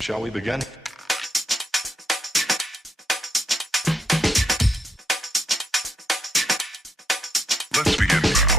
Shall we begin? Let's begin now.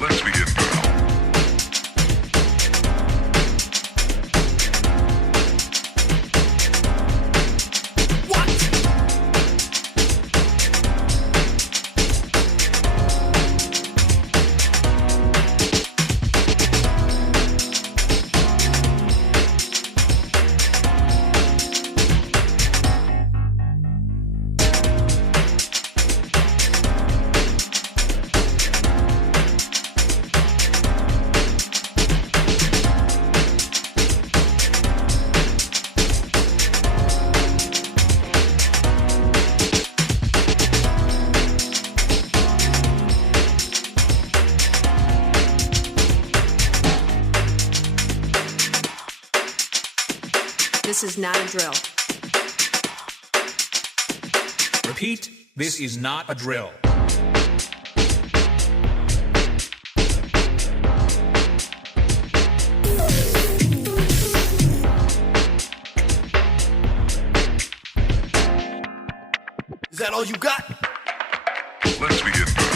Let's begin now. This is not a drill. Repeat, this is not a drill. Is that all you got? Let's begin now.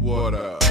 What up?